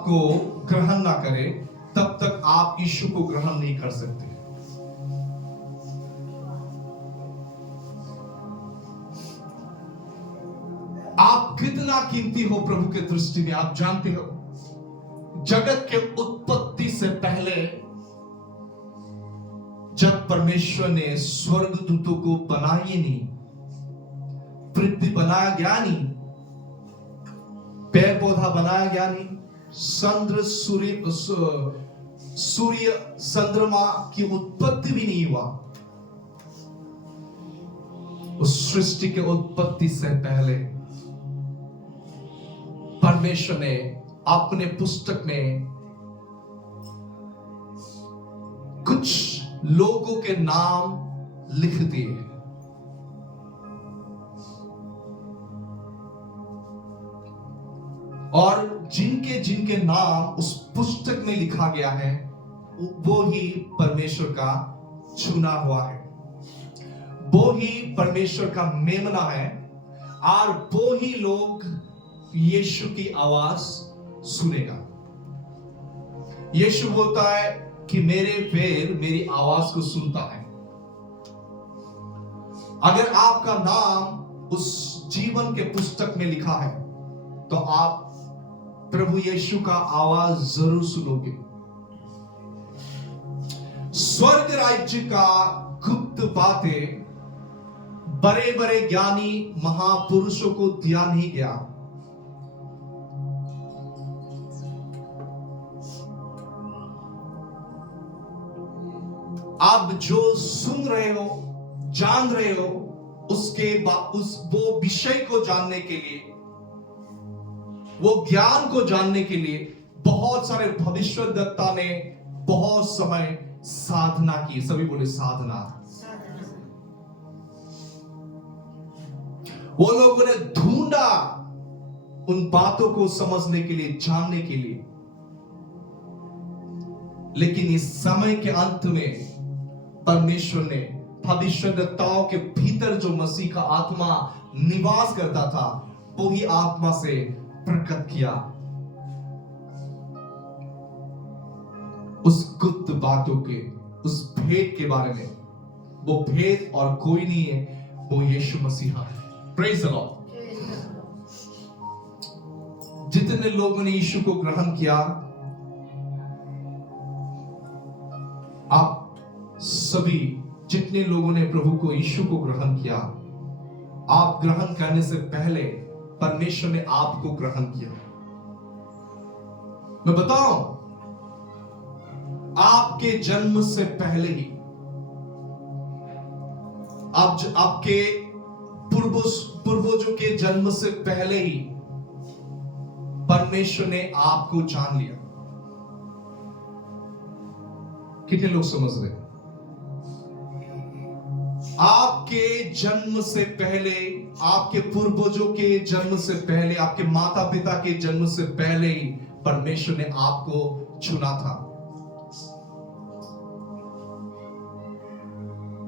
को ग्रहण ना करे तब तक आप यीशु को ग्रहण नहीं कर सकते। आप कितना कीमती हो प्रभु के दृष्टि में आप जानते हो। जगत के उत्पत्ति से पहले जब परमेश्वर ने स्वर्गदूतों को बनाया नहीं, पृथ्वी बनाया गया नहीं, पेड़ पौधा बनाया गया नहीं, चंद्र सूर्य चंद्रमा की उत्पत्ति भी नहीं हुआ। उस सृष्टि के उत्पत्ति से पहले परमेश्वर ने अपने पुस्तक में कुछ लोगों के नाम लिख दिए। और जिनके जिनके नाम उस पुस्तक में लिखा गया है वो ही परमेश्वर का चुना हुआ है, वो ही परमेश्वर का मेमना है, और वो ही लोग यीशु की आवाज सुनेगा। यीशु बोलता है कि मेरे पैर मेरी आवाज को सुनता है। अगर आपका नाम उस जीवन के पुस्तक में लिखा है तो आप प्रभु यीशु का आवाज जरूर सुनोगे। स्वर्ग राज्य का गुप्त बातें बड़े बड़े ज्ञानी महापुरुषों को दिया नहीं गया। आप जो सुन रहे हो, जान रहे हो, वो विषय को जानने के लिए, वो ज्ञान को जानने के लिए बहुत सारे भविष्यद्वक्ता ने बहुत समय साधना की। सभी बोले साधना। वो लोगों ने ढूंढा उन बातों को समझने के लिए, जानने के लिए। लेकिन इस समय के अंत में परमेश्वर ने भविष्यद्वक्ताओं के भीतर जो मसीह का आत्मा निवास करता था वो ही आत्मा से प्रकट किया उस गुप्त बातों के, उस भेद के बारे में। वो भेद और कोई नहीं है, वो यीशु मसीह है। Praise the Lord. जितने लोगों ने यीशु को ग्रहण किया, आप सभी जितने लोगों ने प्रभु को, यीशु को ग्रहण किया, आप ग्रहण करने से पहले परमेश्वर ने आपको ग्रहण किया। मैं बताऊं, आपके जन्म से पहले ही, आपके पूर्वजों के जन्म से पहले ही परमेश्वर ने आपको जान लिया। कितने लोग समझ रहे? आपके जन्म से पहले, आपके पूर्वजों के जन्म से पहले, आपके माता पिता के जन्म से पहले ही परमेश्वर ने आपको चुना था।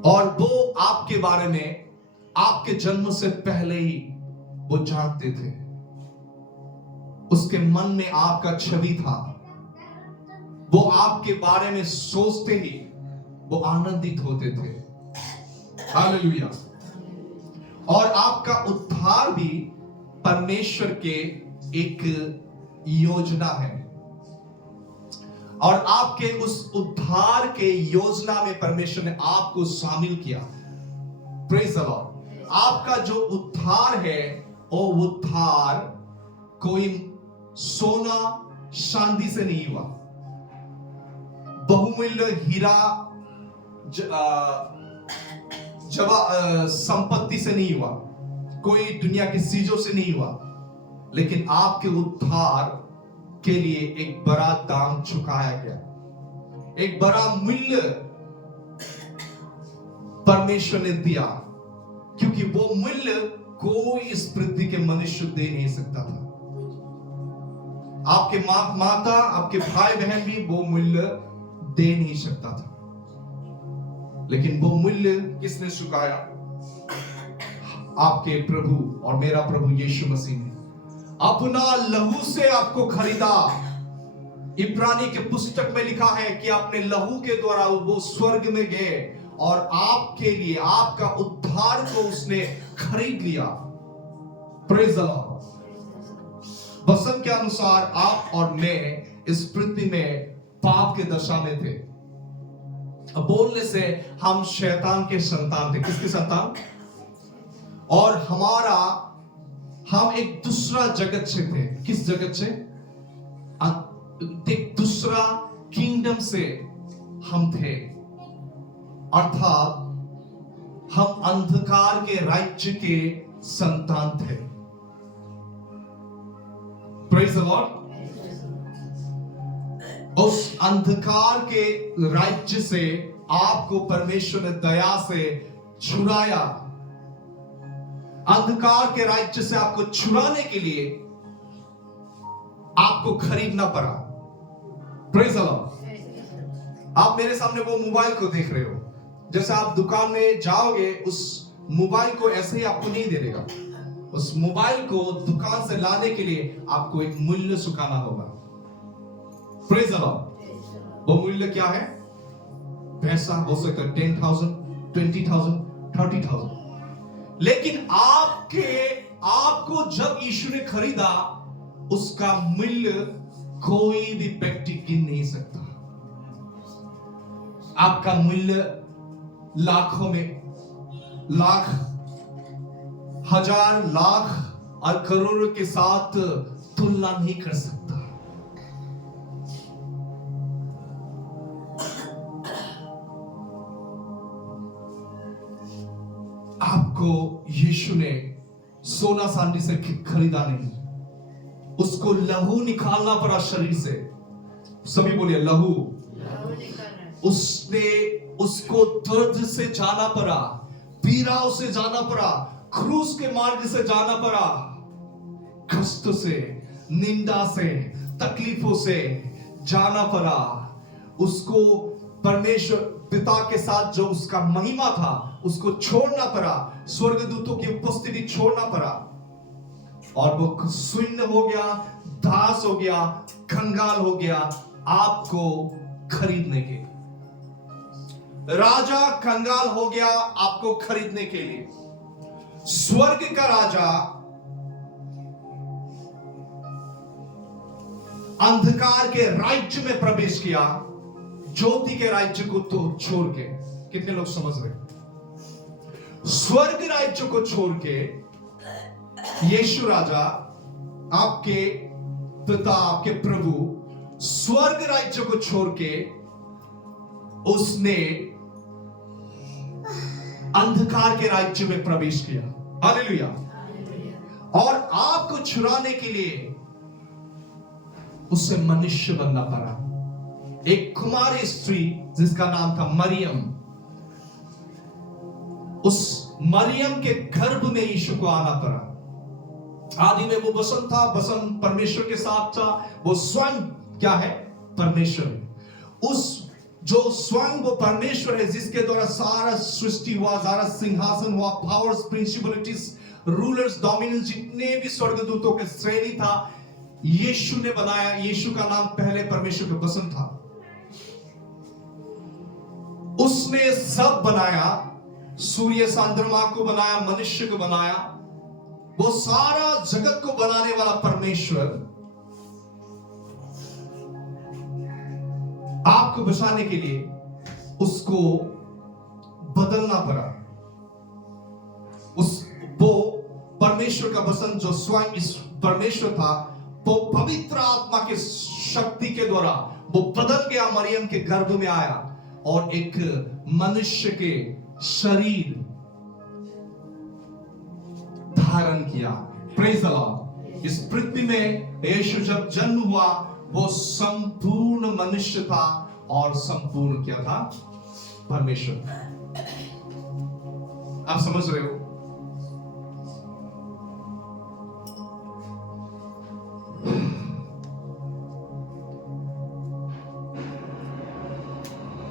और वो आपके बारे में, आपके जन्म से पहले ही वो जानते थे। उसके मन में आपका छवि था। वो आपके बारे में सोचते ही वो आनंदित होते थे। हालेलुया। और आपका उद्धार भी परमेश्वर के एक योजना है, और आपके उस उद्धार के योजना में परमेश्वर ने आपको शामिल किया। Praise the Lord. आपका जो उद्धार है वो उद्धार कोई सोना चांदी से नहीं हुआ, बहुमूल्य हीरा संपत्ति से नहीं हुआ, कोई दुनिया की चीजों से नहीं हुआ, लेकिन आपके उद्धार के लिए एक बड़ा दाम चुकाया गया, एक बड़ा मूल्य परमेश्वर ने दिया, क्योंकि वो मूल्य कोई इस पृथ्वी के मनुष्य दे नहीं सकता था। आपके माता, आपके भाई बहन भी वो मूल्य दे नहीं सकता था, लेकिन वो मूल्य किसने चुकाया? आपके प्रभु और मेरा प्रभु यीशु मसीह ने अपना लहू से आपको खरीदा। इब्रानी के पुस्तक में लिखा है कि अपने लहू के द्वारा वो स्वर्ग में गए और आपके लिए आपका उद्धार को उसने खरीद लिया। Praise the Lord. वचन के अनुसार आप और मैं इस पृथ्वी में पाप के दशा में थे। अब बोलने से हम शैतान के संतान थे। किसके संतान? और हम एक दूसरा जगत से थे। किस जगत से? एक दूसरा किंगडम से हम थे, अर्थात हम अंधकार के राज्य के संतान थे। Praise the Lord. उस अंधकार के राज्य से आपको परमेश्वर ने दया से छुड़ाया। अंधकार के राज्य से आपको छुड़ाने के लिए आपको खरीदना पड़ा। Praise the Lord. आप मेरे सामने वो मोबाइल को देख रहे हो। जैसे आप दुकान में जाओगे, उस मोबाइल को ऐसे ही आपको नहीं दे देगा। उस मोबाइल को दुकान से लाने के लिए आपको एक मूल्य चुकाना होगा। Praise the Lord. वो मूल्य क्या है? पैसा हो सकता है 10,000, 20,000, 30,000। लेकिन आपको जब यीशु ने खरीदा, उसका मूल्य कोई भी व्यक्ति गिन नहीं सकता। आपका मूल्य लाखों में, लाख, हजार, लाख और करोड़ों के साथ तुलना नहीं कर सकता। आपको यीशु ने सोना चांदी से खरीदा नहीं, उसको लहू निकालना पड़ा शरीर से। सभी बोलिए लहू। उसको दर्द से जाना पड़ा, पीड़ाओं से जाना पड़ा, क्रूस के मार्ग से जाना पड़ा, कष्ट से, निंदा से, तकलीफों से जाना पड़ा। उसको परमेश्वर पिता के साथ जो उसका महिमा था, उसको छोड़ना पड़ा, स्वर्गदूतों की उपस्थिति छोड़ना पड़ा, और वो शून्य हो गया, दास हो गया, कंगाल हो गया आपको खरीदने के। राजा कंगाल हो गया आपको खरीदने के लिए। स्वर्ग का राजा अंधकार के राज्य में प्रवेश किया, ज्योति के राज्य को तो छोड़ के। कितने लोग समझ रहे? स्वर्ग राज्य को छोड़ के यीशु राजा, आपके पिता, आपके प्रभु, स्वर्ग राज्य को छोड़ के उसने अंधकार के राज्य में प्रवेश किया। हालेलुया। और आपको छुड़ाने के लिए उसे मनुष्य बनना पड़ा। एक कुमारी स्त्री जिसका नाम था मरियम, उस मरियम के गर्भ में यीशु को आना पड़ा। आदि में वो वचन था, वचन परमेश्वर के साथ था, वो स्वयं क्या है? परमेश्वर है। उस जो स्वयं वो परमेश्वर है, जिसके द्वारा सारा सृष्टि हुआ, सारा सिंहासन हुआ, पावर्स, प्रिंसिपलिटीज, रूलर्स, डोमिनेंस, जितने भी स्वर्गदूतों के श्रेणी था, यीशु ने बनाया। यीशु का नाम पहले परमेश्वर का वचन था। उसने सब बनाया, सूर्य चंद्रमा को बनाया, मनुष्य को बनाया। वो सारा जगत को बनाने वाला परमेश्वर आपको बचाने के लिए उसको बदलना पड़ा। वो परमेश्वर का वचन जो स्वयं इस परमेश्वर था, वो पवित्र आत्मा के शक्ति के द्वारा वो बदल गया, मरियम के गर्भ में आया और एक मनुष्य के शरीर धारण किया। Praise the Lord. इस पृथ्वी में यीशु जब जन्म हुआ, वो संपूर्ण मनुष्य था और संपूर्ण क्या था? परमेश्वर। आप समझ रहे हो?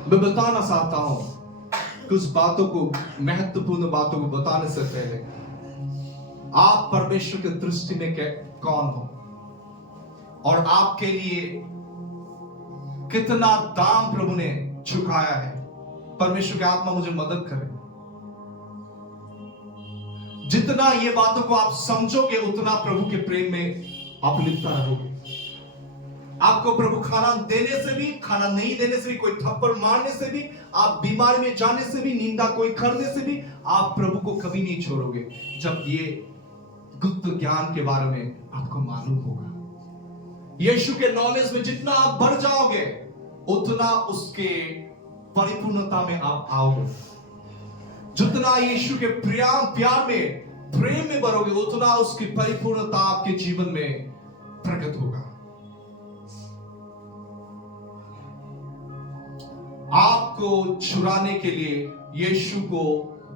मैं बताना चाहता हूं कुछ बातों को, महत्वपूर्ण बातों को बताने से पहले, आप परमेश्वर की दृष्टि में कौन हो और आपके लिए कितना दाम प्रभु ने चुकाया है। परमेश्वर की आत्मा मुझे मदद करे। जितना ये बातों को आप समझोगे उतना प्रभु के प्रेम में आप लिपटा रहोगे। आपको प्रभु खाना देने से भी, खाना नहीं देने से भी, कोई थप्पड़ मारने से भी, आप बीमार में जाने से भी, निंदा कोई करने से भी, आप प्रभु को कभी नहीं छोड़ोगे जब ये गुप्त ज्ञान के बारे में आपको मालूम होगा। यीशु के नॉलेज में जितना आप बढ़ जाओगे उतना उसके परिपूर्णता में आप आओगे। जितना यीशु के प्यार में, प्रेम में बढ़ोगे उतना उसकी परिपूर्णता आपके जीवन में प्रकट होगा। आपको छुड़ाने के लिए यीशु को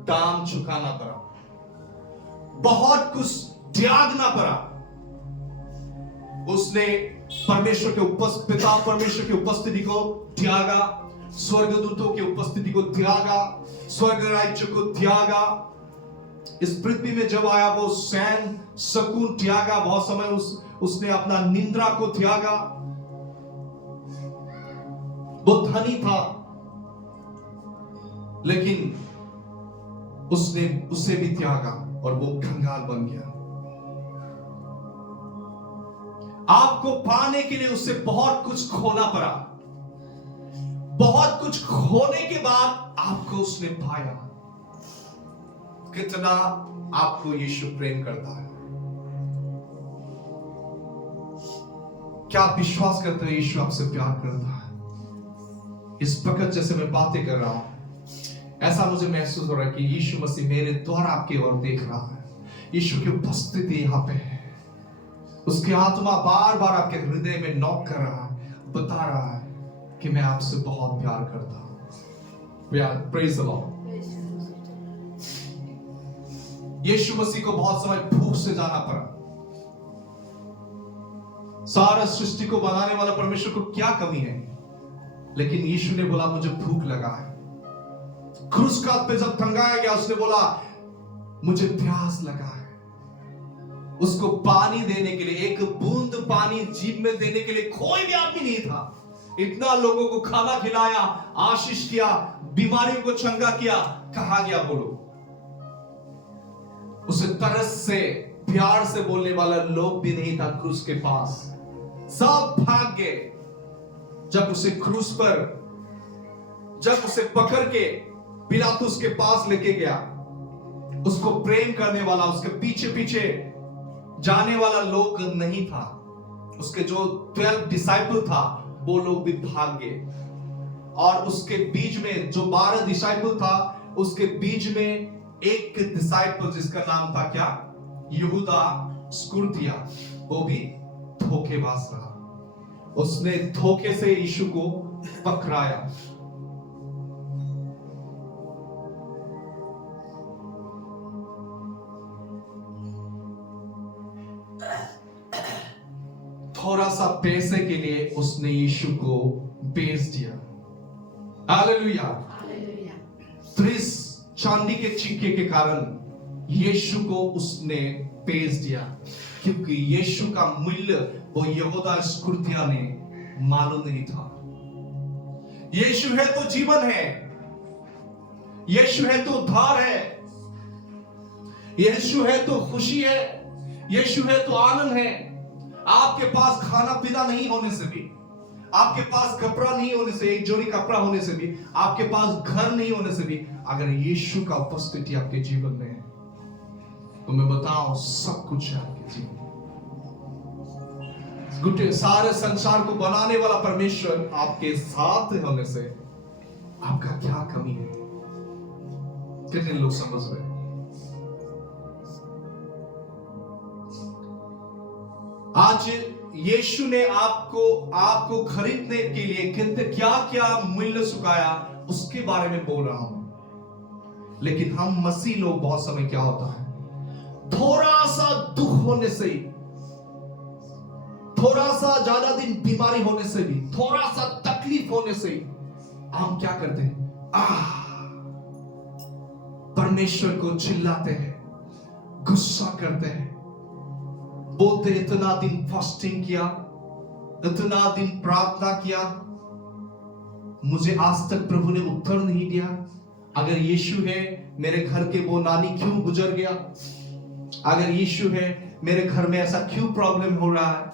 दाम चुकाना पड़ा, बहुत कुछ त्यागना पड़ा। उसने परमेश्वर के पिता परमेश्वर की उपस्थिति को त्यागा, स्वर्गदूतों की उपस्थिति को त्यागा, स्वर्ग राज्य को त्यागा। इस पृथ्वी में जब आया वो सैन सकून त्यागा, बहुत समय उसने अपना निंद्रा को त्यागा। वो धनी था लेकिन उसने उसे भी त्यागा और वो कंगाल बन गया। आपको पाने के लिए उससे बहुत कुछ खोना पड़ा। बहुत कुछ खोने के बाद आपको उसने पाया। कितना आपको यीशु प्रेम करता है। क्या आप विश्वास करते हो यीशु आपसे प्यार करता है? इस वक्त जैसे मैं बातें कर रहा हूं, ऐसा मुझे महसूस हो रहा है कि यीशु मसीह मेरे द्वारा आपकी ओर देख रहा है। यीशु की उपस्थिति यहां पे है। उसकी आत्मा बार बार आपके हृदय में नॉक कर रहा है, बता रहा है कि मैं आपसे बहुत प्यार करता हूं। Praise the Lord. यीशु मसीह को बहुत समय भूख से जाना पड़ा। सारा सृष्टि को बनाने वाला परमेश्वर को क्या कमी है, लेकिन यीशु ने बोला मुझे भूख लगा है। क्रूस का पे जब टंगाया गया उसने बोला मुझे प्यास लगा है। उसको पानी देने के लिए, एक बूंद पानी जीभ में देने के लिए कोई भी आदमी नहीं था। इतना लोगों को खाना खिलाया, आशीष किया, बीमारियों को चंगा किया, कहा गया बोलो। उसे तरस से, प्यार से बोलने वाला लोग भी नहीं था क्रूस के पास। सब भाग गए। जब उसे क्रूस पर, जब उसे पकड़ के पिलातुस के पास लेके गया, उसको प्रेम करने वाला, उसके पीछे पीछे जाने वाला लोग नहीं था। उसके जो 12 डिसाइपल था वो लोग भी भाग गए। और उसके बीच में जो 12 डिसाइपल था, उसके बीच में एक डिसाइपल जिसका नाम था क्या, यहूदा स्कुर्तिया, वो भी धोखेबाज रहा। उसने धोखे से यीशु को पकड़ाया। थोड़ा सा पैसे के लिए उसने यीशु को बेच दिया। हालेलुया। 30 चांदी के सिक्के के कारण यीशु को उसने बेच दिया, क्योंकि यीशु का मूल्य वो यहूदा स्कुर्तिया ने मालूम नहीं था। यीशु है तो जीवन है, यीशु है तो उद्धार है, यीशु है तो खुशी है, यीशु है तो आनंद है। आपके पास खाना पीना नहीं होने से भी, आपके पास कपड़ा नहीं होने से, एक जोड़ी कपड़ा होने से भी, आपके पास घर नहीं होने से भी, अगर यीशु का उपस्थिति आपके जीवन में है तो मैं बताऊं सब कुछ है आपके जीवन में। सारे संसार को बनाने वाला परमेश्वर आपके साथ होने से आपका क्या कमी है? कितने लोग समझ रहे? आज यीशु ने आपको खरीदने के लिए कितने क्या क्या मूल्य चुकाया उसके बारे में बोल रहा हूं। लेकिन हम मसीह लोग बहुत समय क्या होता है, थोड़ा सा दुख होने से ही, थोड़ा सा ज्यादा दिन बीमारी होने से भी, थोड़ा सा तकलीफ होने से ही हम क्या करते हैं, परमेश्वर को चिल्लाते हैं, गुस्सा करते हैं, बोलते इतना दिन फास्टिंग किया, इतना दिन प्रार्थना किया, मुझे आज तक प्रभु ने उत्तर नहीं दिया। अगर यीशु है, मेरे घर के वो नानी क्यों गुजर गया? अगर यीशु है, मेरे घर में ऐसा क्यों प्रॉब्लम हो रहा है?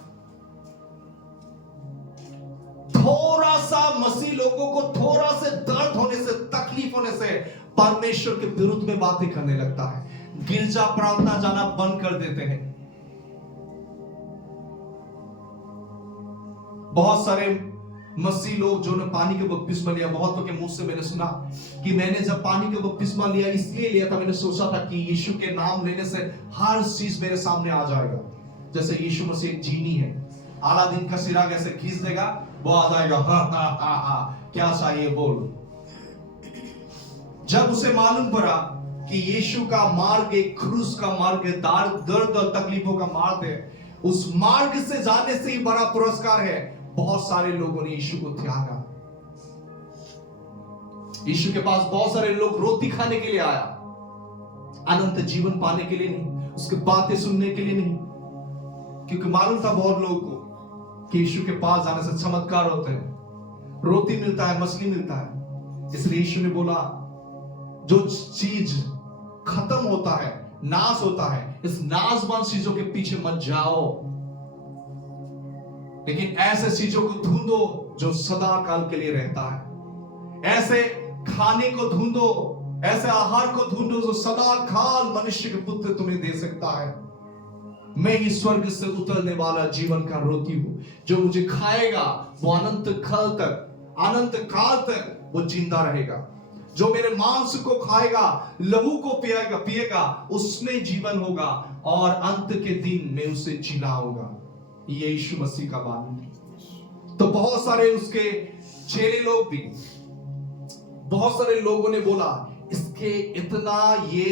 थोड़ा सा मसीह लोगों को थोड़ा से दर्द होने से, तकलीफ होने से परमेश्वर के विरुद्ध में बातें करने लगता है। गिरजा प्रार्थना जाना बंद कर देते हैं। बहुत सारे मसीह लोग जो ने पानी के बपतिस्मा लिया, बहुतों के मुंह से मैंने सुना कि मैंने जब पानी के बपतिस्मा लिया इसलिए लिया था, मैंने सोचा था कि यीशु के नाम लेने से हर चीज मेरे सामने आ जाएगा। जैसे यीशु मसीह एक जीनी है, अलादीन का चिराग ऐसे खींच देगा, वो आ जाएगा, हा हा हा हा, क्या चाहिए बोल। जब उसे मालूम पड़ा कि यीशु का मार्ग एक क्रूस का मार्ग है, दर्द और तकलीफों का मार्ग है, उस मार्ग से जाने से ही बड़ा पुरस्कार है, बहुत सारे लोगों ने यीशु को त्यागा। यीशु के पास बहुत सारे लोग रोटी खाने के लिए आया, अनंत जीवन पाने के लिए नहीं, उसकी बातें सुनने के लिए नहीं, क्योंकि मालूम था बहुत लोगों को कि यीशु के पास जाने से चमत्कार होते हैं, रोटी मिलता है, मछली मिलता है। इसलिए यीशु ने बोला, जो चीज खत्म होता है, नाश होता है, इस नाशवान चीजों के पीछे मत जाओ, लेकिन ऐसे चीजों को ढूंढो जो सदा काल के लिए रहता है। ऐसे खाने को ढूंढो, ऐसे आहार को ढूंढो जो सदा काल मनुष्य के पुत्र तुम्हें दे सकता है। मैं ही स्वर्ग से उतरने वाला जीवन का रोटी हूं, जो मुझे खाएगा वो अनंत काल तक वो जिंदा रहेगा। जो मेरे मांस को खाएगा, लहू को पिएगा, उसमें जीवन होगा और अंत के दिन मैं उसे जिलाऊंगा। ये यीशु मसीह का वाणी है। तो बहुत सारे उसके चेले लोग भी, बहुत सारे लोगों ने बोला, इसके इतना ये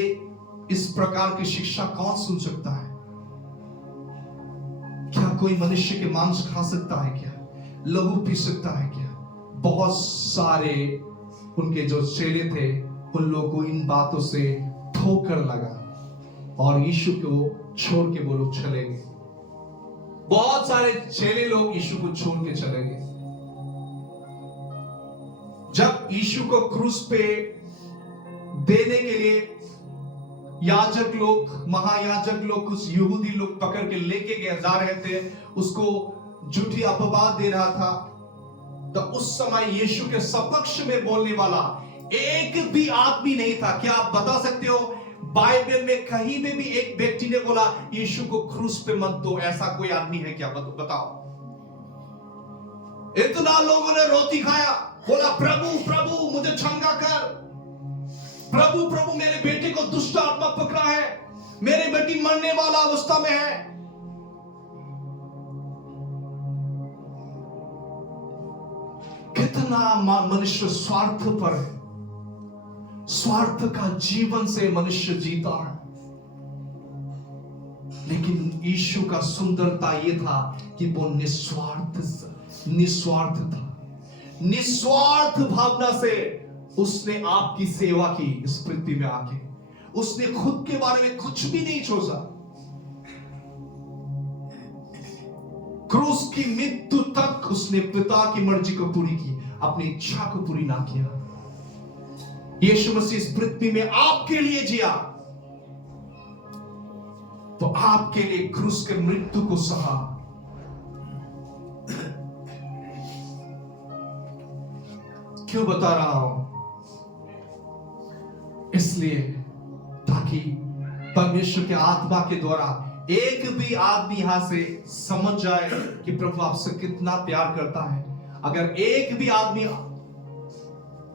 इस प्रकार की शिक्षा कौन सुन सकता है? क्या कोई मनुष्य के मांस खा सकता है क्या? लहू पी सकता है क्या? बहुत सारे उनके जो चेले थे, उन लोगों को इन बातों से ठोकर लगा और यीशु को छोड़ के वो लोग चले गए। बहुत सारे चेले लोग यीशु को छोड़ के चले गए। जब यीशु को क्रूस पे देने के लिए याजक लोग, महायाजक लोग, कुछ यहूदी लोग पकड़ के लेके जा रहे थे, उसको झूठी अपवाद दे रहा था, तो उस समय यीशु के सपक्ष में बोलने वाला एक भी आदमी नहीं था। क्या आप बता सकते हो बाइबल में कहीं में भी एक व्यक्ति ने बोला यीशु को क्रूस पे मत दो? ऐसा कोई आदमी है क्या? बताओ। इतना लोगों ने रोटी खाया, बोला प्रभु प्रभु मुझे क्षमा कर, प्रभु प्रभु मेरे बेटे को दुष्ट आत्मा पकड़ा है, मेरी बेटी मरने वाला अवस्था में है। कितना मनुष्य स्वार्थ पर है, स्वार्थ का जीवन से मनुष्य जीता है। लेकिन यीशु का सुंदरता यह था कि वो निस्वार्थ था, निस्वार्थ भावना से उसने आपकी सेवा की। इस पृथ्वी में आके उसने खुद के बारे में कुछ भी नहीं सोचा। क्रूस की मृत्यु तक उसने पिता की मर्जी को पूरी की, अपनी इच्छा को पूरी ना किया। यीशु मसीह इस पृथ्वी में आपके लिए जिया, तो आपके लिए क्रूस के मृत्यु को सहा। क्यों बता रहा हूं? इसलिए ताकि परमेश्वर के आत्मा के द्वारा एक भी आदमी यहां से समझ जाए कि प्रभु आपसे कितना प्यार करता है। अगर एक भी आदमी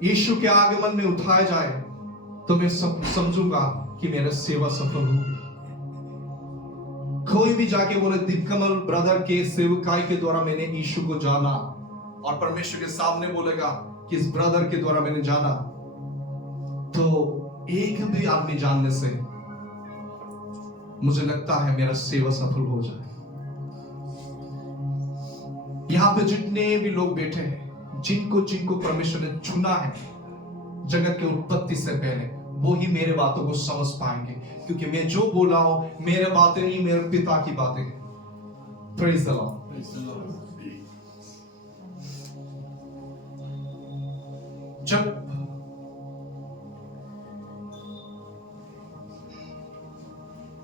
यीशु के आगमन में उठाया जाए तो मैं समझूंगा कि मेरा सेवा सफल हो गई। कोई भी जाके बोले दीपकमल ब्रदर के सेवकाई के द्वारा मैंने यीशु को जाना, और परमेश्वर के सामने बोलेगा कि इस ब्रदर के द्वारा मैंने जाना, तो एक भी आदमी जानने से मुझे लगता है मेरा सेवा सफल हो जाए। यहां पे जितने भी लोग बैठे हैं, जिनको परमेश्वर ने चुना है जगत के उत्पत्ति से पहले, वो ही मेरे बातों को समझ पाएंगे, क्योंकि मैं जो बोला हूं मेरे बातें नहीं, मेरे पिता की बातें हैं। Praise the Lord. जब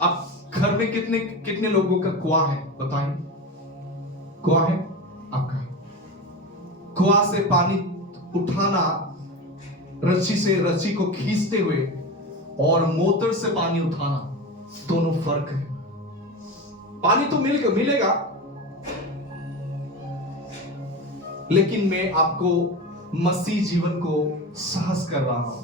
अब घर में कितने कितने लोगों का कुआं है बताइए? कुआं है आपका? कुआं से पानी उठाना, रस्सी से रस्सी को खींचते हुए, और मोटर से पानी उठाना, दोनों फर्क है। पानी तो मिलेगा, लेकिन मैं आपको मसीह जीवन को साहस कर रहा हूं।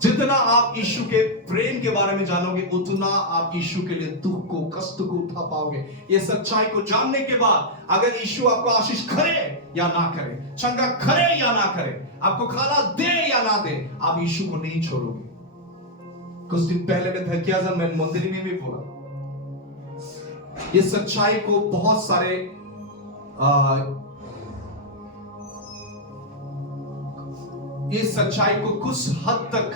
जितना आप यीशु के प्रेम के बारे में जानोगे, उतना आप यीशु के लिए दुख को, कष्ट को उठा पाओगे। ये सच्चाई को जानने के बाद अगर यीशु आपको आशीष करे या ना करे, चंगा करे या ना करे, आपको खाना दे या ना दे, आप यीशु को नहीं छोड़ोगे। कुछ दिन पहले मैं धकियाजन में मंदिर में भी बोला, ये सच्चाई को बहुत सारे ये सच्चाई को कुछ हद तक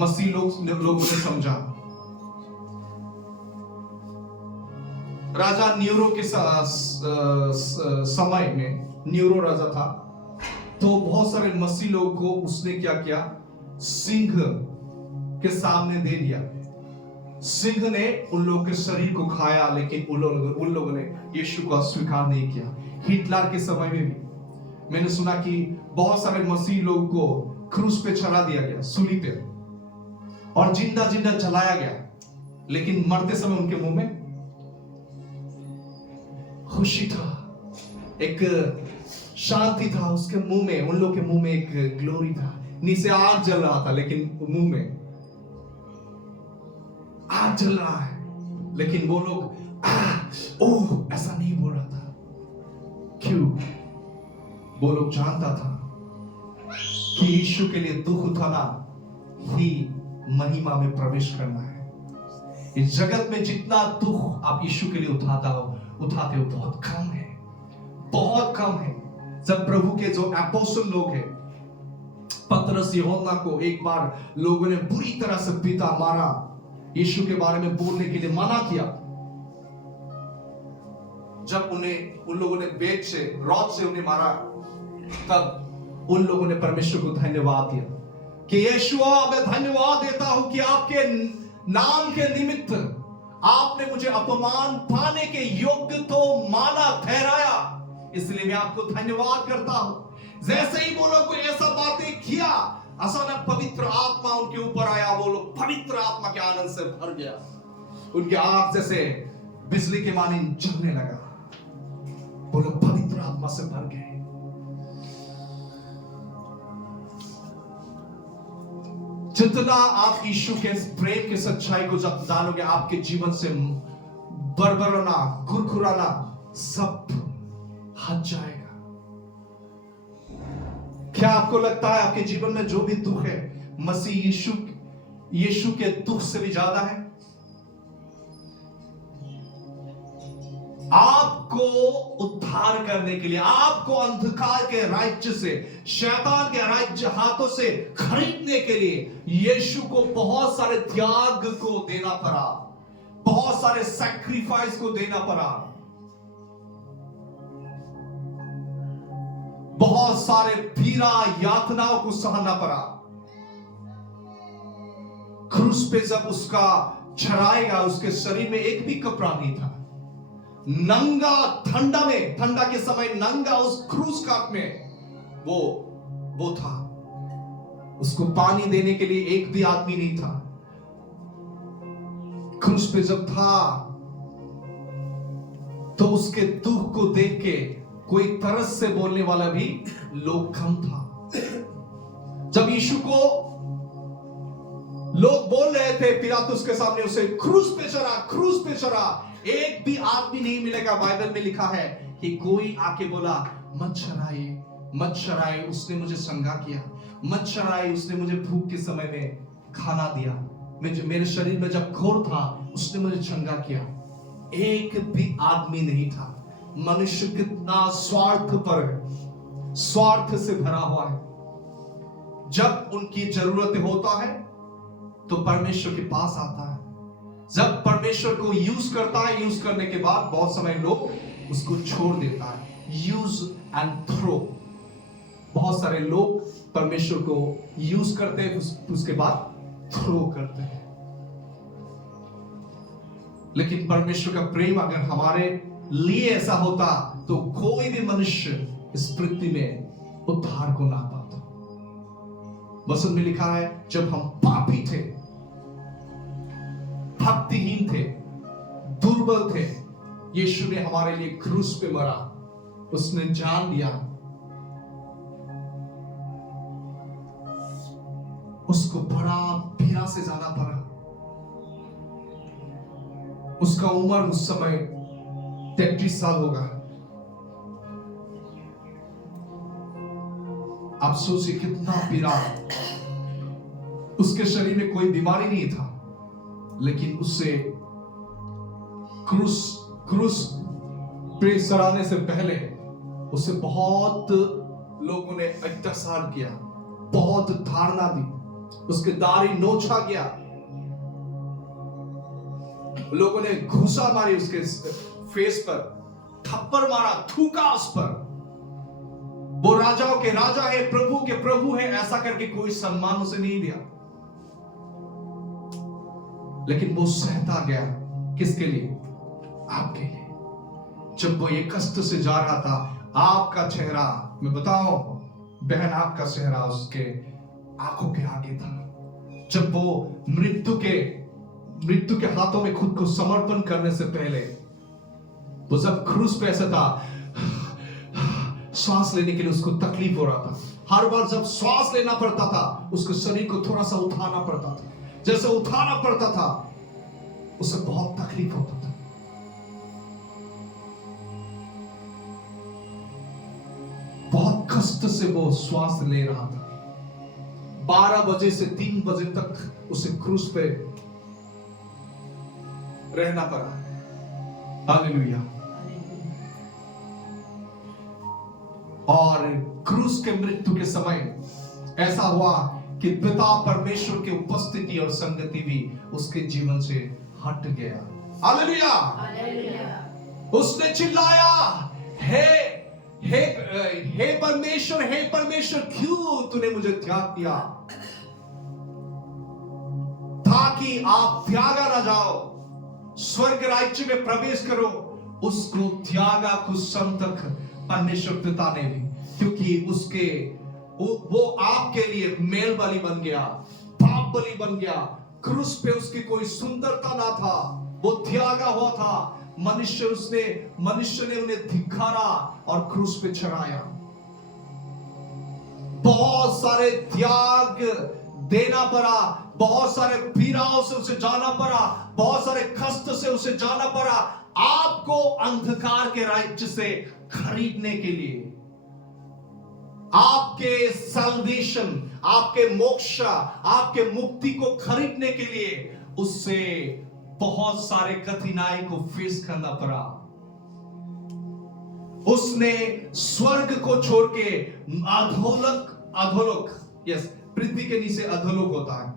मसीह लोगों ने समझा। राजा न्यूरो के समय में, न्यूरो राजा था, तो बहुत सारे मसीह लोगों को उसने क्या किया, सिंह के सामने दे दिया। सिंह ने उन लोगों के शरीर को खाया, लेकिन उन लोगों ने यीशु को स्वीकार नहीं किया। हिटलर के समय में भी मैंने सुना कि बहुत सारे मसीह लोगों को क्रूस पे चढ़ा दिया गया, सूली पे, और जिंदा जिंदा जलाया गया, लेकिन मरते समय उनके मुंह में खुशी था, एक शांति था उसके मुंह में। उन लोगों के मुंह में एक ग्लोरी था। नीचे आग जल रहा था, लेकिन मुंह में आग जल रहा है, लेकिन वो लोग ओह ऐसा नहीं बोल रहा था। क्यों? वो लोग जानता था कि यीशु के लिए दुख उठाना ही महिमा में प्रवेश करना है। इस जगत में जितना दुख आप यीशु के लिए उठाते हो बहुत कम है, बहुत कम है। जब प्रभु के जो अपोस्टल लोग हैं, पतरस, यूहन्ना को एक बार लोगों ने बुरी तरह से पीटा, मारा, यीशु के बारे में बोलने के लिए मना किया। जब उन लोगों ने बेत से, रॉड से उन्हें मारा, तब उन लोगों ने परमेश्वर को धन्यवाद दिया कि यीशुआ, मैं धन्यवाद देता हूं कि आपके नाम के निमित्त आपने मुझे अपमान पाने के योग्य तो माना, ठहराया, इसलिए मैं आपको धन्यवाद करता हूं। जैसे ही वो लोग ऐसा बातें किया, अचानक पवित्र आत्मा उनके ऊपर आया। वो लोग पवित्र आत्मा के आनंद से भर गया। उनके आंख जैसे बिजली के माने जलने लगा। वो लोग पवित्र आत्मा से भर गए। जितना आप यीशु के प्रेम के सच्चाई को जब जानोगे, आपके जीवन से बरबराना, खुरखुराना सब हट जाएगा। क्या आपको लगता है आपके जीवन में जो भी दुख है, मसीह यीशु के दुख से भी ज्यादा है? आपको उद्धार करने के लिए, आपको अंधकार के राज्य से, शैतान के राज्य हाथों से खरीदने के लिए यीशु को बहुत सारे त्याग को देना पड़ा, बहुत सारे सैक्रिफाइस को देना पड़ा, बहुत सारे पीड़ा यातनाओं को सहना पड़ा। क्रूस पे जब उसका चढ़ाएगा, उसके शरीर में एक भी कपड़ा नहीं था, नंगा, ठंडा के समय नंगा उस क्रूस काट में वो था। उसको पानी देने के लिए एक भी आदमी नहीं था। क्रूस पे जब था तो उसके दुख को देख के कोई तरस से बोलने वाला भी लोग कम था। जब यीशु को लोग बोल रहे थे पिलातुस के सामने, उसे क्रूस पे चढ़ा, एक भी आदमी नहीं मिलेगा। बाइबल में लिखा है कि कोई आके बोला मत चढ़ाइए, उसने मुझे संगा किया, मत चढ़ाइए, उसने मुझे भूख के समय में खाना दिया, मेरे शरीर में जब घोर था उसने मुझे चंगा किया। एक भी आदमी नहीं था। मनुष्य कितना स्वार्थपर है, स्वार्थ से भरा हुआ है। जब उनकी जरूरत होता है तो परमेश्वर के पास आता है। जब परमेश्वर को यूज करता है, यूज करने के बाद बहुत समय लोग उसको छोड़ देता है। Use and throw. बहुत सारे लोग परमेश्वर को यूज करते हैं, उसके बाद थ्रो करते हैं। लेकिन परमेश्वर का प्रेम अगर हमारे लिए ऐसा होता तो कोई भी मनुष्य इस पृथ्वी में उद्धार को ना पाता। वचन में लिखा है, जब हम पापी थे, भक्तिहीन थे, दुर्बल थे, यीशु ने हमारे लिए क्रूस पे मरा, उसने जान दिया। उसको बड़ा पीड़ा से जाना पड़ा। उसका उम्र उस समय 33 साल होगा। आप सोचिए कितना पीड़ा। उसके शरीर में कोई बीमारी नहीं था, लेकिन उससे क्रूस पे सराने से पहले उसे बहुत लोगों ने अत्याचार किया, बहुत धारणा दी, उसके दाढ़ी नोचा गया, लोगों ने घूसा मारी उसके फेस पर, थप्पड़ मारा, थूका उस पर। वो राजाओं के राजा है, प्रभु के प्रभु है, ऐसा करके कोई सम्मान उसे नहीं दिया। लेकिन वो सहता गया। किसके लिए? आपके लिए। जब वो ये कष्ट से जा रहा था, आपका चेहरा, मैं बताऊं बहन, आपका चेहरा उसके आंखों के आगे था। जब वो मृत्यु के हाथों में खुद को समर्पण करने से पहले, वो जब क्रूस पे ऐसा था, श्वास लेने के लिए उसको तकलीफ हो रहा था। हर बार जब श्वास लेना पड़ता था, उसके शरीर को थोड़ा सा उठाना पड़ता था। जैसे उठाना पड़ता था, उसे बहुत तकलीफ होता था। बहुत कष्ट से वो श्वास ले रहा था। 12 बजे से 3 बजे तक उसे क्रूस पे रहना पड़ा। हालेलुया। और क्रूस के मृत्यु के समय ऐसा हुआ कि पिता परमेश्वर की उपस्थिति और संगति भी उसके जीवन से हट गया। हालेलुया। उसने चिल्लाया, हे परमेश्वर, क्यों तूने मुझे त्याग दिया? ताकि आप त्यागा ना जाओ, स्वर्ग राज्य में प्रवेश करो। उसको त्यागा कुछ समय तक परमेश्वर पिता ने भी, क्योंकि वो आपके लिए मेल बलि बन गया, पाप बलि बन गया। क्रूस पे उसकी कोई सुंदरता ना था, वो त्यागा हुआ था। मनुष्य ने उन्हें धिक्कारा और क्रूस पे चढ़ाया। बहुत सारे त्याग देना पड़ा, बहुत सारे पीड़ाओं से उसे जाना पड़ा, बहुत सारे कष्ट से उसे जाना पड़ा, आपको अंधकार के राज्य से खरीदने के लिए, आपके सल्वेशन, आपके मोक्ष, आपके मुक्ति को खरीदने के लिए उससे बहुत सारे कठिनाई को फेस करना पड़ा। उसने स्वर्ग को छोड़ के अधोलोक, यस, पृथ्वी के नीचे अधोलोक होता है,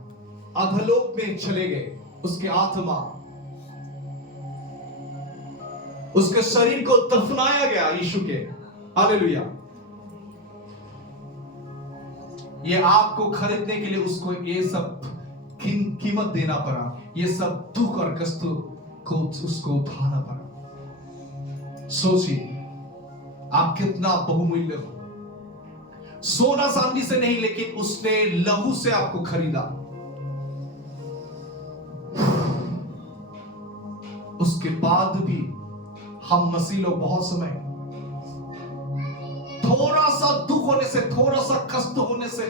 अधोलोक में चले गए। उसके आत्मा, उसके शरीर को दफनाया गया यीशु के। हालेलुया। ये आपको खरीदने के लिए उसको ये सब कीमत देना पड़ा, ये सब दुख और कष्ट को उसको उठाना पड़ा। सोचिए आप कितना बहुमूल्य हो। सोना चांदी से नहीं, लेकिन उसने लहू से आपको खरीदा। उसके बाद भी हम मसीह लोग बहुत समय, थोड़ा सा दुख होने से, थोड़ा सा कष्ट होने से,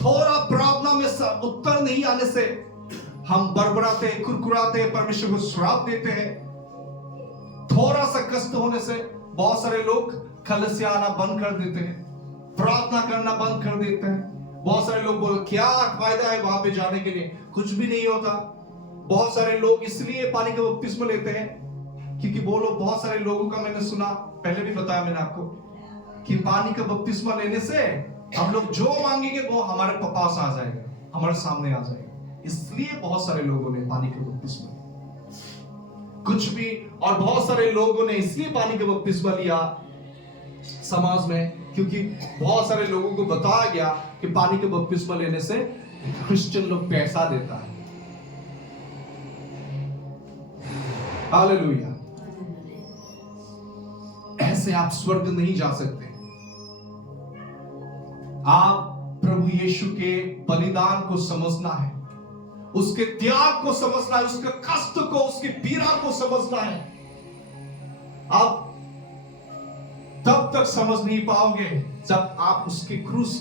थोड़ा प्रॉब्लम में उत्तर नहीं आने से हम बड़बड़ाते, कुरकुराते, परमेश्वर को श्राप देते हैं। थोड़ा सा कष्ट होने से बहुत सारे लोग कलीसिया आना बंद कर देते हैं, प्रार्थना करना बंद कर देते हैं। बहुत सारे लोग बोल, क्या फायदा है वहां पे जाने के लिए, कुछ भी नहीं होता। बहुत सारे लोग इसलिए पानी का बपतिस्मा लेते हैं क्योंकि वो लोग, बहुत सारे लोगों का मैंने सुना, पहले भी बताया मैंने आपको, कि पानी का बपतिस्मा लेने से हम लोग जो मांगेंगे वो हमारे पास आ जाएगा, हमारे सामने आ जाएगा। इसलिए बहुत सारे लोगों ने पानी का बपतिस्मा कुछ भी, और बहुत सारे लोगों ने इसलिए पानी का बपतिस्मा लिया समाज में क्योंकि बहुत सारे लोगों को बताया गया कि पानी के बपतिस्मा लेने से क्रिश्चियन लोग पैसा देता है। हालेलुया। ऐसे आप स्वर्ग नहीं जा सकते। आप प्रभु यीशु के बलिदान को समझना है, उसके त्याग को समझना है, उसके कष्ट को, उसकी पीड़ा को समझना है। आप तब तक समझ नहीं पाओगे जब आप उसके क्रूस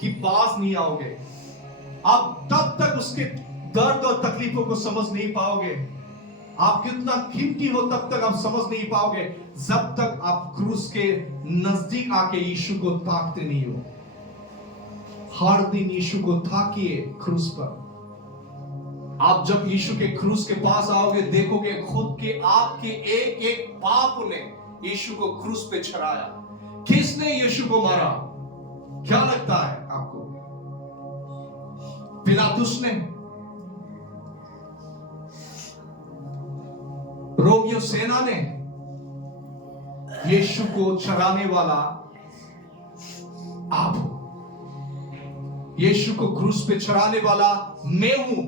की पास नहीं आओगे। आप तब तक उसके दर्द और तकलीफों को समझ नहीं पाओगे। आप कितना कीमती हो तब तक आप समझ नहीं पाओगे जब तक आप क्रूस के नजदीक आके यीशु को ताकते नहीं हो। हर दिन यीशु को ताकिए क्रूस पर। आप जब यीशु के क्रूस के पास आओगे, देखोगे खुद के आपके एक एक पाप ने यीशु को क्रूस पे चढ़ाया। किसने यीशु को मारा? क्या लगता है आपको? पिलातुस ने? रोमियो सेना ने? यीशु को चढ़ाने वाला आप हो। यीशु को क्रूस पे चढ़ाने वाला मैं हूं।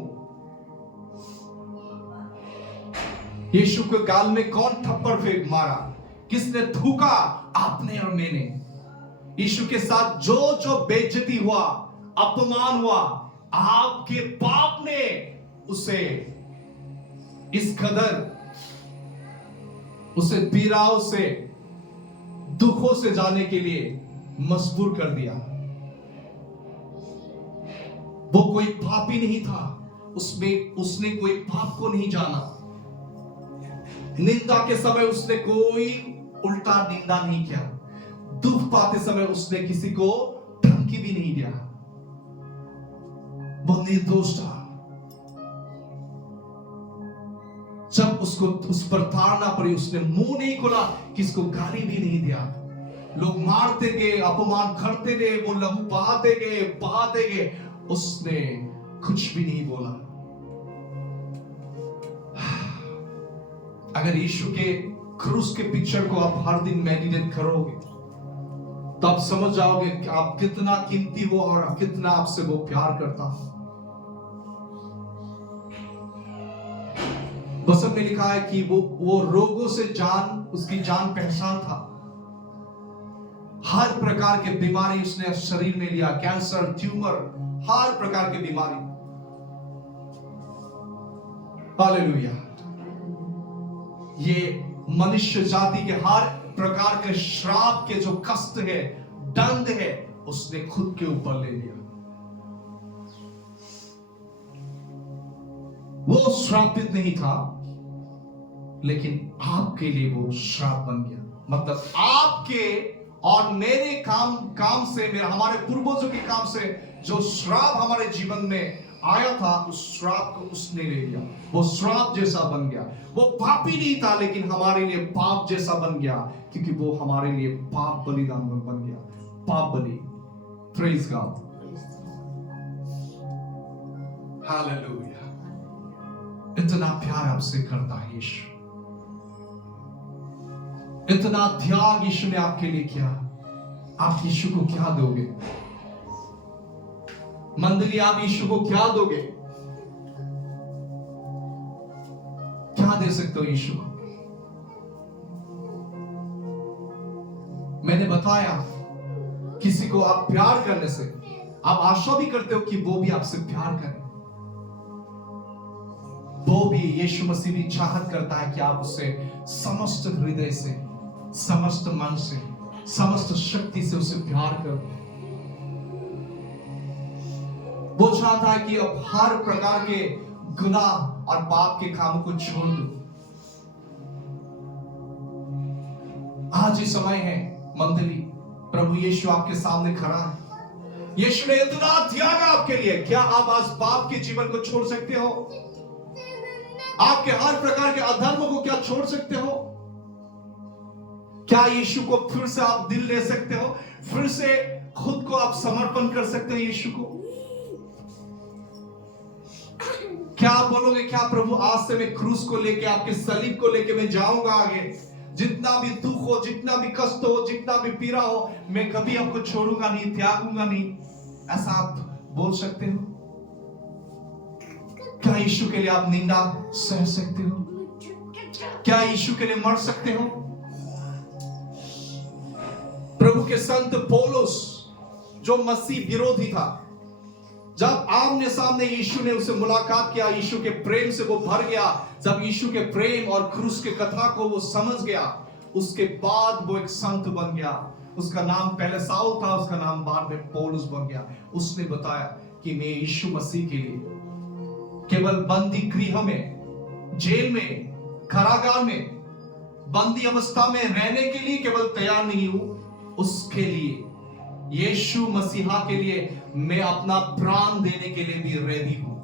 यीशु के गाल में कौन थप्पड़ फेंक मारा? किसने थूका? आपने और मैंने। यीशु के साथ जो जो बेइज्जती हुआ, अपमान हुआ, आपके पाप ने उसे इस कदर उसे पीड़ाओं से, दुखों से जाने के लिए मजबूर कर दिया। वो कोई पापी नहीं था, उसने कोई पाप को नहीं जाना। निंदा के समय उसने कोई उल्टा निंदा नहीं किया। दुख पाते समय उसने किसी को धमकी भी नहीं दिया। वो निर्दोष था। जब उसको उस पर ताड़ना पड़ी, उसने मुंह नहीं खोला, किसको गाली भी नहीं दिया। लोग मारते गए, अपमान करते गए, वो लहू बहाते गए, उसने कुछ भी नहीं बोला। अगर यीशु के क्रूस के पिक्चर को आप हर दिन मेडिटेट करोगे, तब समझ जाओगे कि आप कितना कीमती हो और कितना आपसे वो प्यार करता है। वचन में लिखा है कि वो रोगों से उसकी जान पहचान था। हर प्रकार के बीमारी उसने शरीर में लिया, कैंसर, ट्यूमर, हर प्रकार की बीमारी। हालेलुया। ये मनुष्य जाति के हर प्रकार के श्राप के जो कष्ट है, दंड है, उसने खुद के ऊपर ले लिया। वो श्रापित नहीं था, लेकिन आपके लिए वो श्राप बन गया। मतलब आपके और मेरे काम से, हमारे पूर्वजों के काम से जो श्राप हमारे जीवन में आया था, उस श्राप को उसने ले लिया। वो श्राप जैसा बन गया। वो पापी नहीं था, लेकिन हमारे लिए पाप जैसा बन गया, क्योंकि वो हमारे लिए पाप बलिदान बन गया। पाप बलि। Praise God. हालेलुया। इतना प्यार आपसे करता है यीशु, इतना त्याग यीशु ने आपके लिए किया। आप यीशु को क्या दोगे? मंडली, आप यीशु को क्या दोगे? क्या दे सकते हो यीशु को? मैंने बताया, किसी को आप प्यार करने से आप आशा भी करते हो कि वो भी आपसे प्यार करे। वो भी, यीशु मसीह भी चाहत करता है कि आप उससे समस्त हृदय से, समस्त मन से, समस्त शक्ति से उसे प्यार करो। वो चाहता है कि अब हर प्रकार के गुनाह और पाप के कामों को छोड़ दो। आज ही समय है मंडली, प्रभु यीशु आपके सामने खड़ा है। यीशु ने इतना त्याग आपके लिए। क्या आप आज पाप के जीवन को छोड़ सकते हो? आपके हर प्रकार के अधर्म को क्या छोड़ सकते हो? क्या यीशु को फिर से आप दिल दे सकते हो? फिर से खुद को आप समर्पण कर सकते हो यीशु को? क्या आप बोलोगे, क्या प्रभु आज से मैं क्रूस को लेके, आपके सलीब को लेके मैं जाऊंगा आगे, जितना भी दुख हो, जितना भी कष्ट हो, जितना भी पीड़ा हो, मैं कभी आपको छोड़ूंगा नहीं, त्यागूंगा नहीं, ऐसा आप बोल सकते हो? क्या यीशु के लिए आप निंदा सह सकते हो? क्या यीशु के लिए मर सकते हो? प्रभु के संत पौलुस जो मसीह विरोधी था, जब आमने सामने यीशु ने उसे मुलाकात किया, यीशु के प्रेम से वो भर गया, जब यीशु के प्रेम और क्रूस के कथा को वो समझ गया, उसके बाद वो एक संत बन गया। उसका नाम पहले साउल था, उसका नाम बाद में पौलुस बन गया। उसने बताया कि मैं यीशु मसीह के लिए केवल बंदी गृह में, जेल में, कारागार में, बंदी अवस्था में रहने के लिए केवल तैयार नहीं हूं, उसके लिए, यीशु मसीहा के लिए मैं अपना प्राण देने के लिए भी रेडी हूं,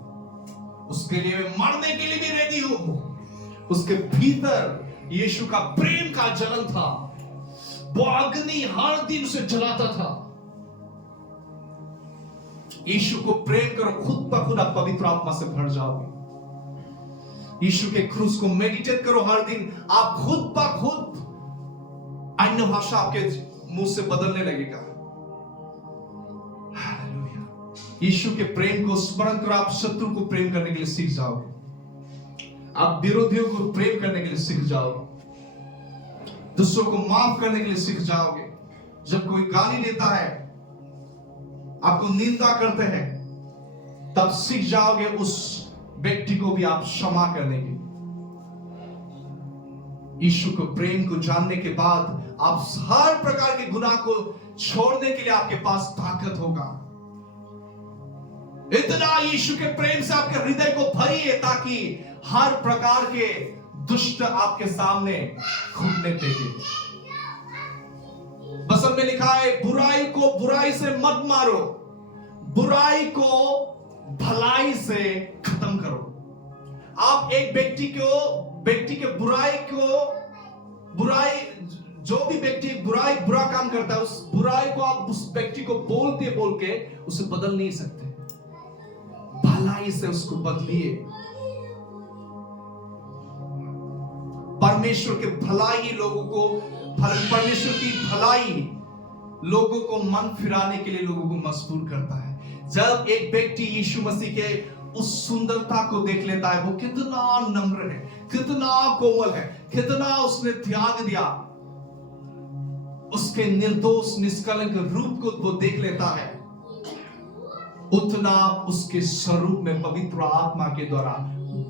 उसके लिए मैं मरने के लिए भी रेडी हूं। उसके भीतर यीशु का प्रेम का जलन था, वो अग्नि हर दिन उसे जलाता था। यीशु को प्रेम करो, खुद ब खुद आप पवित्र आत्मा से भर जाओगे। यीशु के क्रूस को मेडिटेट करो हर दिन, आप खुद ब खुद अन्य भाषा आपके मुंह से बदलने लगेगा। यीशु के प्रेम को स्मरण करो, आप शत्रु को प्रेम करने के लिए सीख जाओगे, आप विरोधियों को प्रेम करने के लिए सीख जाओगे, दूसरों को माफ करने के लिए सीख जाओगे। जब कोई गाली देता है, आपको निंदा करते हैं, तब सीख जाओगे उस व्यक्ति को भी आप क्षमा करने के। यीशु को प्रेम को जानने के बाद आप हर प्रकार के गुनाह को छोड़ने के लिए आपके पास ताकत होगा। इतना यीशु के प्रेम से आपके हृदय को भरिए ताकि हर प्रकार के दुष्ट आपके सामने घुटने टेके। बसल में लिखा है, बुराई को बुराई से मत मारो, बुराई को भलाई से खत्म करो। आप एक व्यक्ति के बुराई, जो भी व्यक्ति बुरा काम करता है, उस बुराई को आप उस व्यक्ति को बोल के उसे बदल नहीं सकते। भलाई से उसको बदलिए। परमेश्वर की भलाई लोगों को मन फिराने के लिए लोगों को मजबूर करता है। जब एक व्यक्ति यीशु मसीह के उस सुंदरता को देख लेता है, वो कितना नम्र है, कितना कोमल है, कितना उसने त्याग दिया, उसके निर्दोष निष्कलंक रूप को वो देख लेता है, उतना उसके स्वरूप में पवित्र आत्मा के द्वारा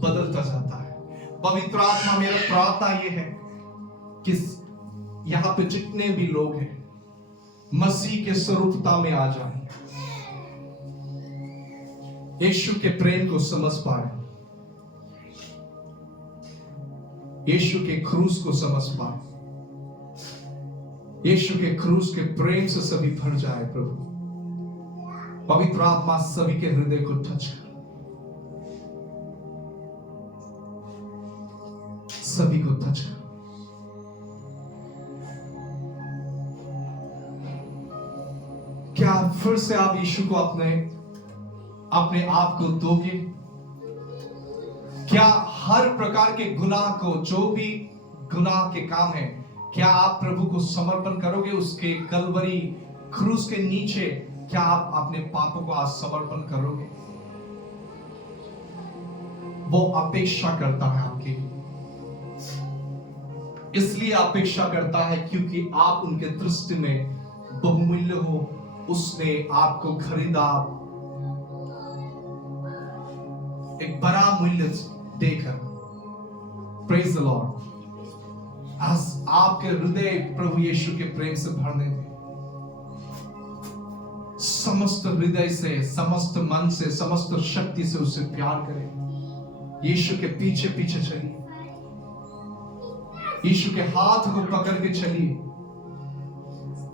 बदलता जाता है। पवित्र आत्मा, मेरा प्रार्थना यह है कि यहां पे जितने भी लोग हैं मसीह के स्वरूपता में आ जाएं, यीशु के प्रेम को समझ पाए, यीशु के क्रूस को समझ पाए, यीशु के क्रूस के प्रेम से सभी भर जाए। प्रभु पवित्र आत्मा सभी के हृदय को टच कर, सभी को टच कर। क्या फिर से आप यीशु को अपने आप को दोगे? क्या हर प्रकार के गुनाह को, जो भी गुनाह के काम है, क्या आप प्रभु को समर्पण करोगे? उसके कलवरी क्रूस के नीचे क्या आप अपने पापों को आज समर्पण करोगे? वो अपेक्षा करता है आपकी, इसलिए अपेक्षा करता है क्योंकि आप उनके दृष्टि में बहुमूल्य हो। उसने आपको खरीदा एक बड़ा मूल्य देकर। Praise the Lord. आज आपके हृदय प्रभु यीशु के प्रेम से भरने दे, समस्त हृदय से, समस्त मन से, समस्त शक्ति से उसे प्यार करें। यीशु के पीछे पीछे चलिए, यीशु के हाथ को पकड़ के चलिए।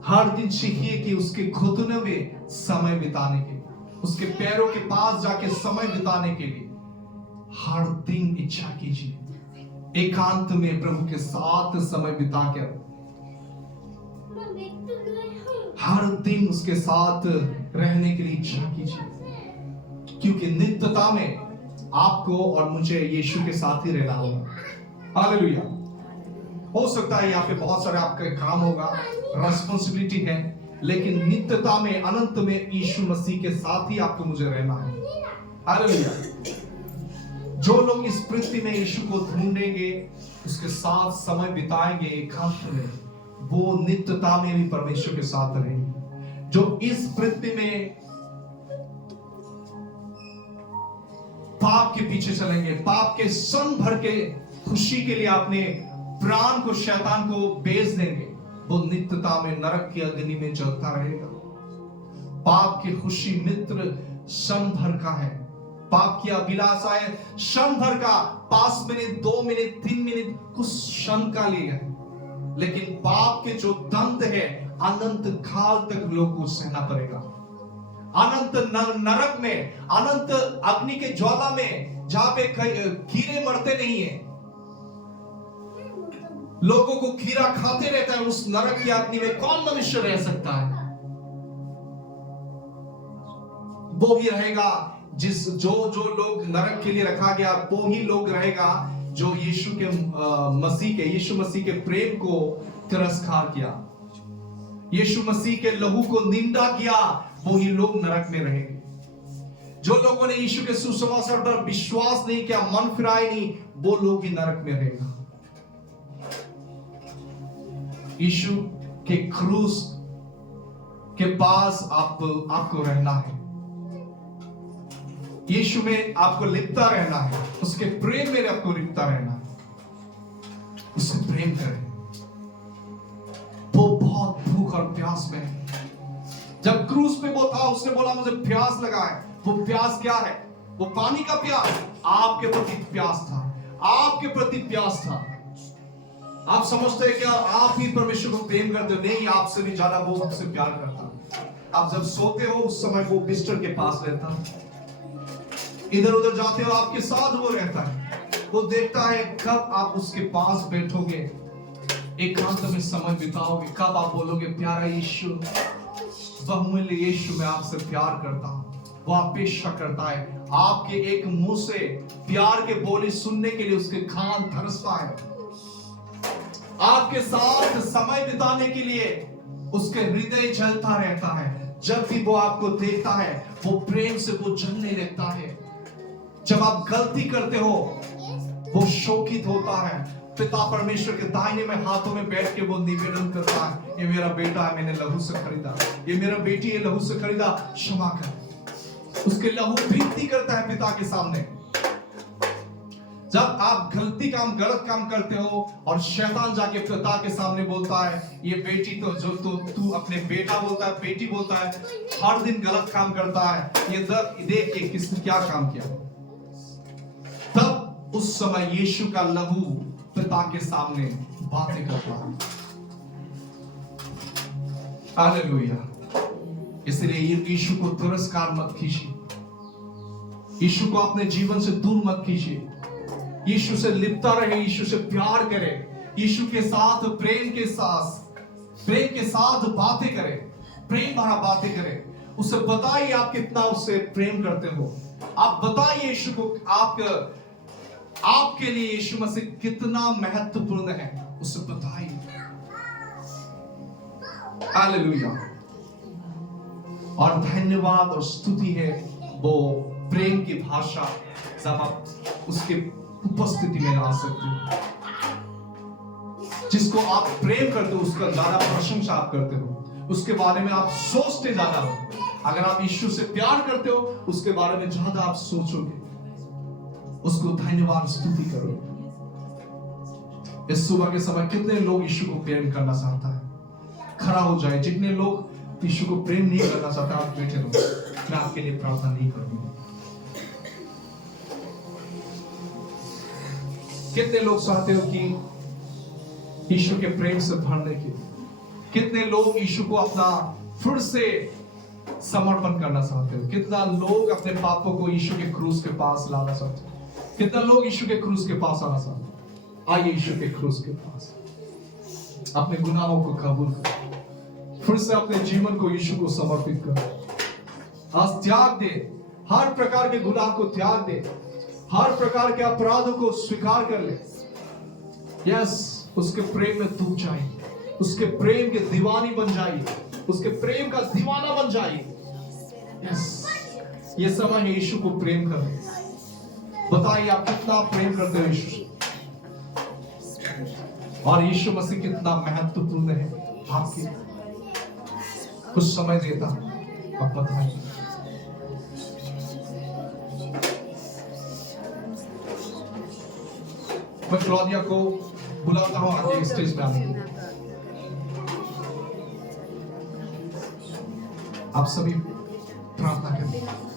हर दिन सीखिए कि उसके घुटनों में समय बिताने के, उसके पैरों के पास जाके समय बिताने के लिए हर दिन इच्छा कीजिए। एकांत में प्रभु के साथ समय बिताकर हर दिन उसके साथ रहने के लिए इच्छा कीजिए, क्योंकि नित्यता में आपको और मुझे यीशु के साथ ही रहना होगा। हालेलुया। हो सकता है यहाँ पे बहुत सारे आपका काम होगा, रेस्पॉन्सिबिलिटी है, लेकिन नित्यता में, अनंत में यीशु मसीह के साथ ही आपको मुझे रहना है। हालेलुया। जो लोग इस पृथ्वी में यीशु को ढूंढेंगे, उसके साथ समय बिताएंगे एकांत में, वो नित्यता में भी परमेश्वर के साथ रहेंगे। जो इस पृथ्वी में पाप के पीछे चलेंगे, पाप के सन भर के खुशी के लिए अपने प्राण को शैतान को बेच देंगे, वो नित्यता में नरक की अग्नि में जलता रहेगा। पाप की खुशी मित्र क्षण भर का है, पाप की अभिलाषाएं क्षण भर का, 5 मिनट 2 मिनट 3 मिनट कुछ क्षण का लिए है, लेकिन पाप के जो दंड है अनंत काल तक लोग को सहना पड़ेगा। अनंत नरक में, अनंत अग्नि के ज्वाला में, जहां पे कीड़े मरते नहीं है, लोगों को कीड़ा खाते रहता है, उस नरक की अग्नि में कौन मनुष्य रह सकता है? वो ही रहेगा जो लोग नरक के लिए रखा गया, वो ही लोग रहेगा जो यीशु मसीह के प्रेम को तिरस्कार किया, यीशु मसीह के लहू को निंदा किया, वो ही लोग नरक में रहेंगे। जो लोगों ने यीशु के सुसमाचार पर विश्वास नहीं किया, मन फिराए नहीं, वो लोग ही नरक में रहेगा। यीशु के क्रूस के पास आपको रहना है, यीशु में आपको लिपटा रहना है, उसके प्रेम में आपको लिपटा रहना है, उससे प्रेम करें। वो बहुत भूख और प्यास में है। जब क्रूस पे वो था, उसने बोला मुझे प्यास लगा है। वो प्यास क्या है? वो पानी का प्यास, आपके प्रति प्यास था, आपके प्रति प्यास था। आप समझते हैं क्या आप ही परमेश्वर को प्रेम करते हो? नहीं, आपसे भी ज्यादा वो आपसे प्यार करता। आप जब सोते हो उस समय वो बिस्तर के पास रहता, इधर उधर जाते हो आपके साथ वो रहता है, वो देखता है कब आप उसके पास बैठोगे, एकांत में समय बिताओगे, कब आप बोलोगे प्यारा यीशु, बहुमूल्य यीशु, मैं आपसे प्यार करता हूं। वो अपेक्षा करता है आपके एक मुंह से प्यार के बोली सुनने के लिए, उसके कान तरसता है आपके साथ समय बिताने के लिए, उसके हृदय जलता रहता है। जब भी वो आपको देखता है वो प्रेम से वो जलने लगता है। जब आप गलती करते हो वो शोकित होता है। पिता परमेश्वर के दाहिने में हाथों में बैठ के वो निवेदन करता है, ये मेरा बेटा है, मैंने लहू से खरीदा, ये मेरा बेटी है, लहू से खरीदा, क्षमा कर। उसके लहू विनती करता है पिता के सामने। जब आप गलत काम करते हो और शैतान जाके पिता के सामने बोलता है, ये बेटी तो जो तू अपने बेटा बोलता है, बेटी बोलता है, हर दिन गलत काम करता है, ये देख के किसने क्या काम किया, तब उस समय यीशु का लहू पिता के सामने बातें करता है। हालेलुया। इसलिए यीशु को तिरस्कार मत कीजिए, यीशु को अपने जीवन से दूर मत कीजिए। यीशु से लिपटा रहे, यीशु से प्यार करें, यीशु के साथ प्रेम के साथ बातें करें, प्रेम भरा बातें करें। उसे बताइए आप कितना उससे प्रेम करते हो। आप बताइए यीशु को आपके लिए यीशु मसीह कितना महत्वपूर्ण है, उसे बताइए। हालेलुया। और धन्यवाद और स्तुति है वो प्रेम की भाषा, जब आप उसके उपस्थिति में आ सकते हो। जिसको आप प्रेम करते हो उसका ज्यादा प्रशंसा आप करते हो, उसके बारे में आप सोचते ज्यादा हो। अगर आप यीशु से प्यार करते हो उसके बारे में ज्यादा आप सोचोगे, उसको धन्यवाद स्तुति करोगे। इस सुबह के समय कितने लोग यीशु को प्रेम करना चाहता है? खड़ा हो जाए। जितने लोग यीशु को प्रेम नहीं करना चाहते आप बैठे रहो, मैं आपके लिए प्रार्थना नहीं करूंगा। कितने लोग चाहते हो कि यीशु के प्रेम से भरने के? कितने लोग यीशु को अपना फिर से समर्पण करना चाहते हो? कितना लोग अपने पापों को यीशु के क्रूस के पास लाना चाहते हो? कितना लोग यीशु के क्रूस के पास आना चाहते हो? आइए यीशु के क्रूस के पास, अपने गुनाहों को कबूल करो, फिर से अपने जीवन को यीशु को समर्पित करो। आज त्याग दे, हर प्रकार के गुनाह को त्याग दे, हर प्रकार के अपराधों को स्वीकार कर ले। यस, उसके प्रेम में डूब जाइए, उसके प्रेम के दीवानी बन जाइए, उसके प्रेम का दीवाना बन जाइए। यस, ये समय है यीशु को प्रेम करने। बताइए आप कितना प्रेम करते हो यीशु, और यीशु मसीह कितना महत्वपूर्ण है आपके। कुछ समय देता अब बताइए। मैं क्लौदिया को बुलाता हूं आगे स्टेज पे आने। आप सभी प्रार्थना करें।